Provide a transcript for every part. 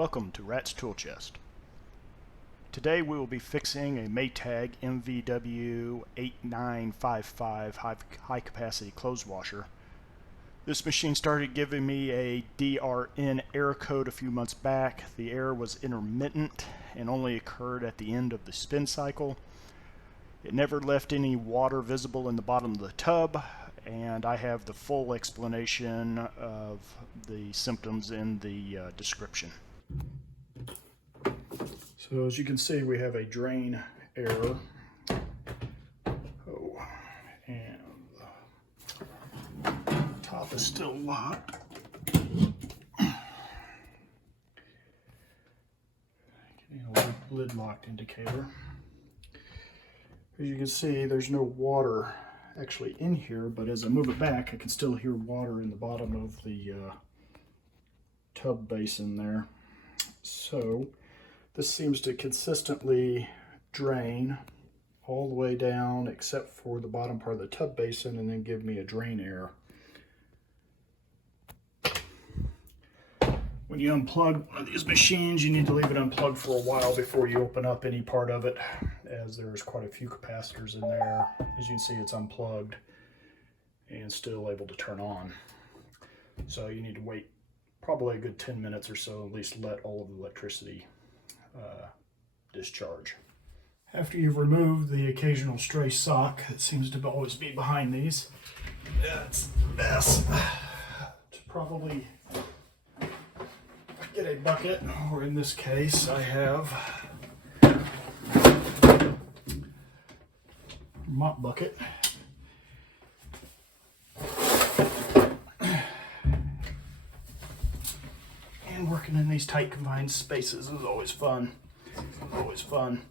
Welcome to Rat's Tool Chest. Today we will be fixing a Maytag MVWB955FW0 high capacity clothes washer. This machine started giving me a DRN error code a few months back. The error was intermittent and only occurred at the end of the spin cycle. It never left any water visible in the bottom of the tub, and I have the full explanation of the symptoms in the description. So as you can see, we have a drain error. Oh, and the top is still locked. Getting a lid locked indicator. As you can see, there's no water actually in here, but as I move it back, I can still hear water in the bottom of the tub basin there. So this seems to consistently drain all the way down except for the bottom part of the tub basin and then give me a drain error. When you unplug one of these machines, you need to leave it unplugged for a while before you open up any part of it, as there's quite a few capacitors in there. As you can see, it's unplugged and still able to turn on. So you need to wait probably a good 10 minutes or so, at least let all of the electricity discharge. After you've removed the occasional stray sock that seems to always be behind these, it's best to probably get a bucket, or in this case I have a mop bucket. And working in these tight confined spaces is always fun. Always fun.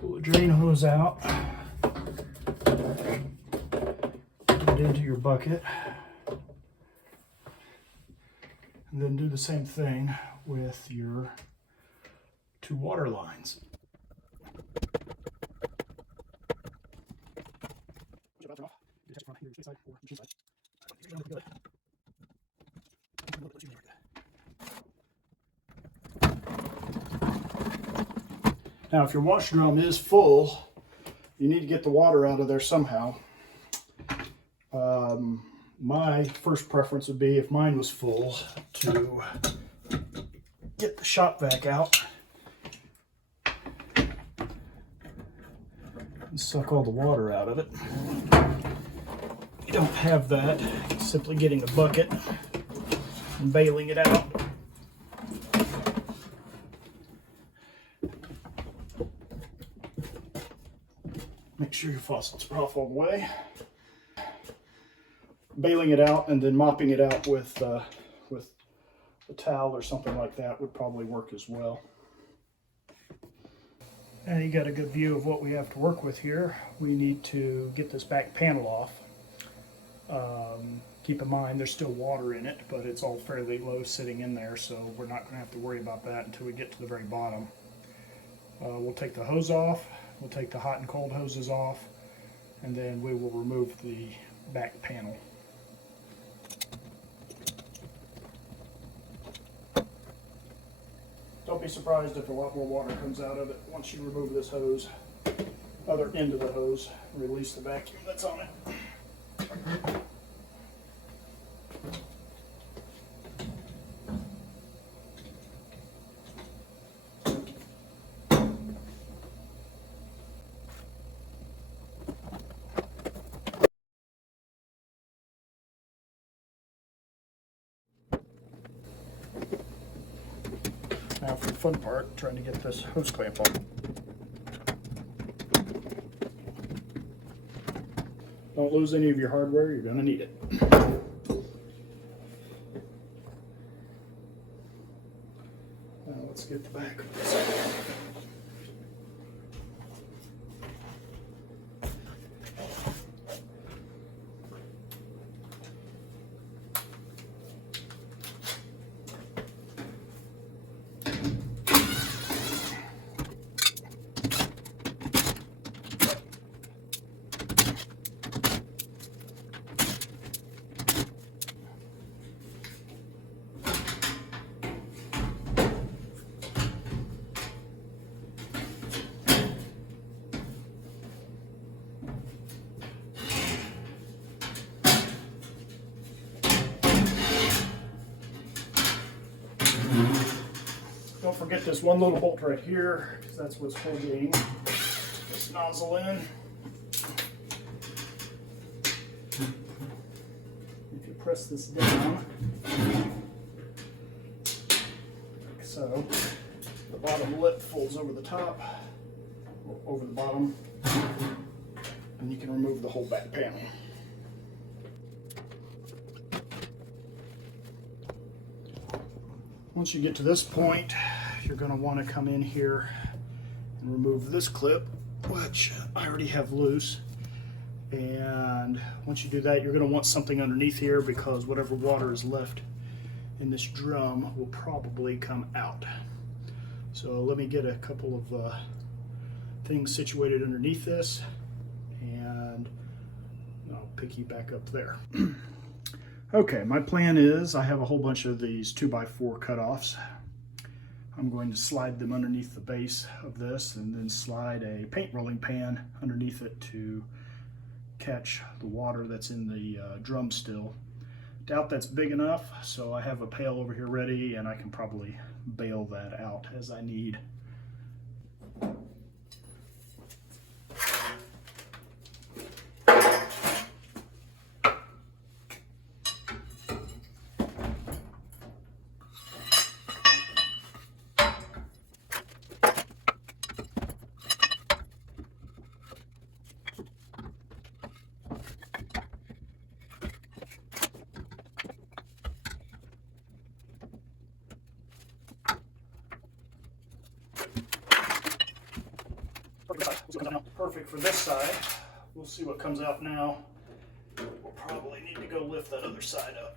Pull the drain hose out. Put it into your bucket. And then do the same thing with your two water lines. Now, if your wash drum is full, you need to get the water out of there somehow. My first preference would be, if mine was full, to get the shop vac out and suck all the water out of it. If you don't have that, simply getting a bucket and bailing it out. Make sure your faucets are off all the way. Bailing it out and then mopping it out with a towel or something like that would probably work as well. And you got a good view of what we have to work with here. We need to get this back panel off. Keep in mind there's still water in it, but it's all fairly low sitting in there, so we're not going to have to worry about that until we get to the very bottom. We'll take the hose off, we'll take the hot and cold hoses off, and then we will remove the back panel. Don't be surprised if a lot more water comes out of it once you remove this hose, other end of the hose, release the vacuum that's on it. Now for the fun part, trying to get this hose clamp on. Don't lose any of your hardware, you're going to need it. Now let's get the back of this. forget this one little bolt right here, because that's what's holding this nozzle in. If you press this down, like so, the bottom lip folds over the top, or over the bottom, and you can remove the whole back panel. Once you get to this point, you're going to want to come in here and remove this clip, which I already have loose. And once you do that, you're going to want something underneath here, because whatever water is left in this drum will probably come out. So let me get a couple of things situated underneath this, and I'll pick you back up there. Okay, my plan is I have a whole bunch of these 2x4 cutoffs. I'm going to slide them underneath the base of this, and then slide a paint rolling pan underneath it to catch the water that's in the drum still. Doubt that's big enough, so I have a pail over here ready, and I can probably bail that out as I need. Perfect for this side. We'll see what comes out now. We'll probably need to go lift that other side up.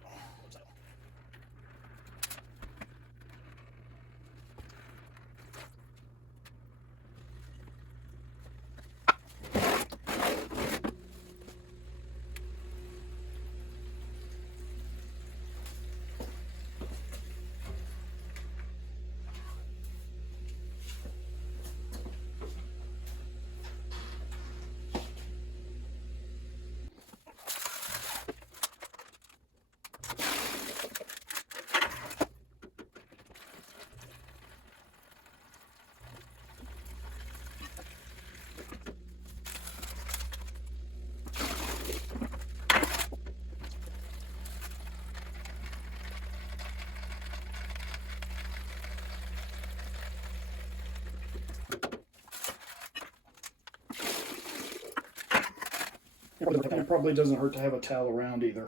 It probably doesn't hurt to have a towel around either.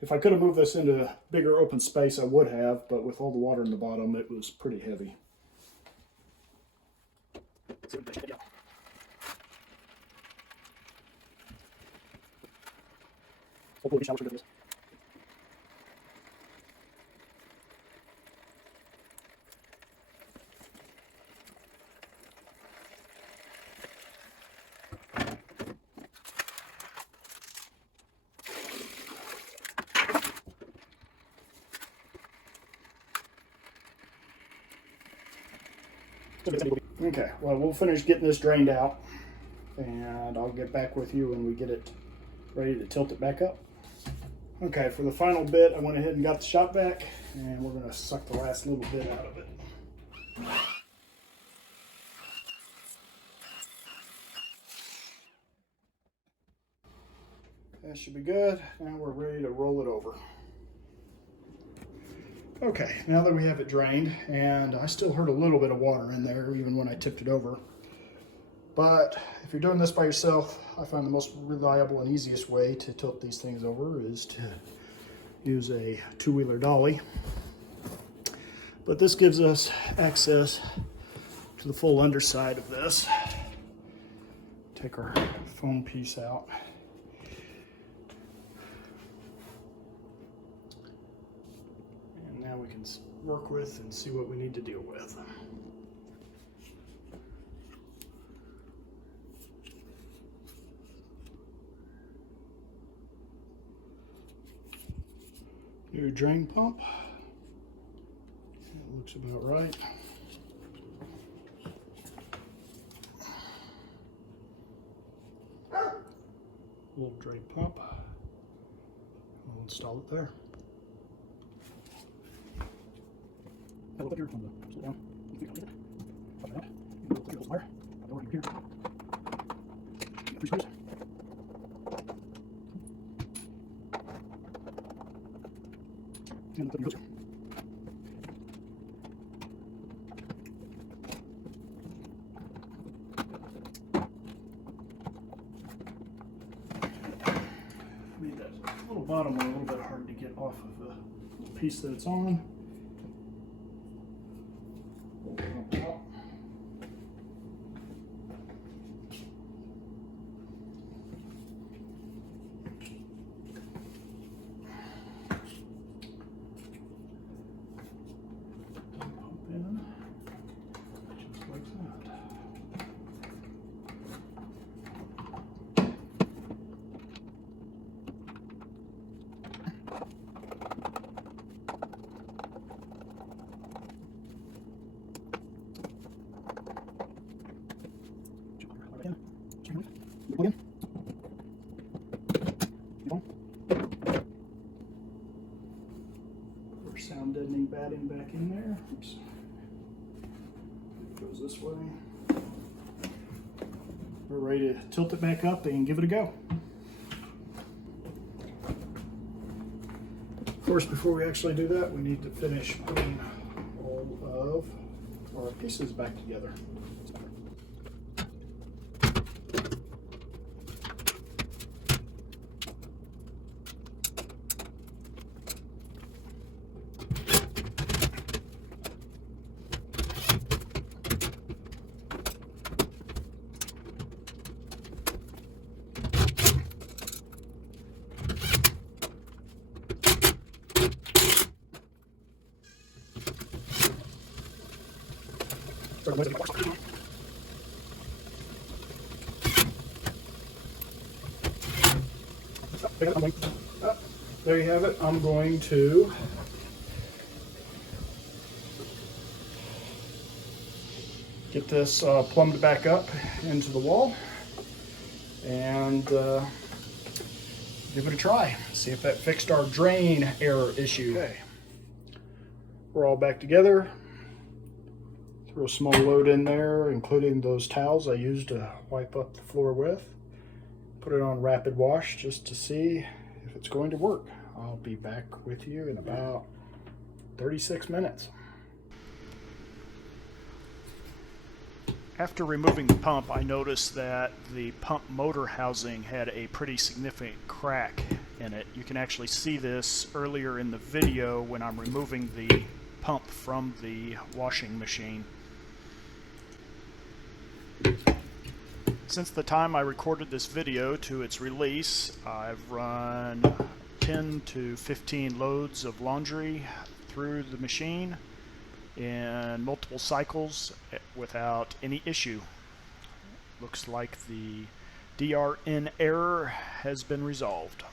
If I could have moved this into bigger open space, I would have, but with all the water in the bottom, it was pretty heavy. Okay, well, we'll finish getting this drained out, and I'll get back with you when we get it ready to tilt it back up. Okay, for the final bit, I went ahead and got the shop vac, and we're going to suck the last little bit out of it. That should be good. Now we're ready to roll it over. Okay, now that we have it drained, and I still heard a little bit of water in there even when I tipped it over. But if you're doing this by yourself, I find the most reliable and easiest way to tilt these things over is to use a two-wheeler dolly. But this gives us access to the full underside of this. Take our foam piece out. And now we can work with and see what we need to deal with. New drain pump. It looks about right. Little drain pump. We'll install it there. a little bit here from the slow down. Pop it out. Look at the wire. Pop it over here. 3 screws. And the goes here. Made that little bottom one a little bit hard to get off of the piece that it's on. Plug in. Our sound deadening batting back in there. Oops. It goes this way. We're ready to tilt it back up and give it a go. Of course, before we actually do that, we need to finish putting all of our pieces back together. There you have it. I'm going to get this plumbed back up into the wall and give it a try. See if that fixed our drain error issue. Okay. We're all back together. Threw a small load in there, including those towels I used to wipe up the floor with. Put it on rapid wash just to see if it's going to work. I'll be back with you in about 36 minutes. After removing the pump, I noticed that the pump motor housing had a pretty significant crack in it. You can actually see this earlier in the video when I'm removing the pump from the washing machine. Since the time I recorded this video to its release, I've run 10 to 15 loads of laundry through the machine in multiple cycles without any issue. Looks like the DRN error has been resolved.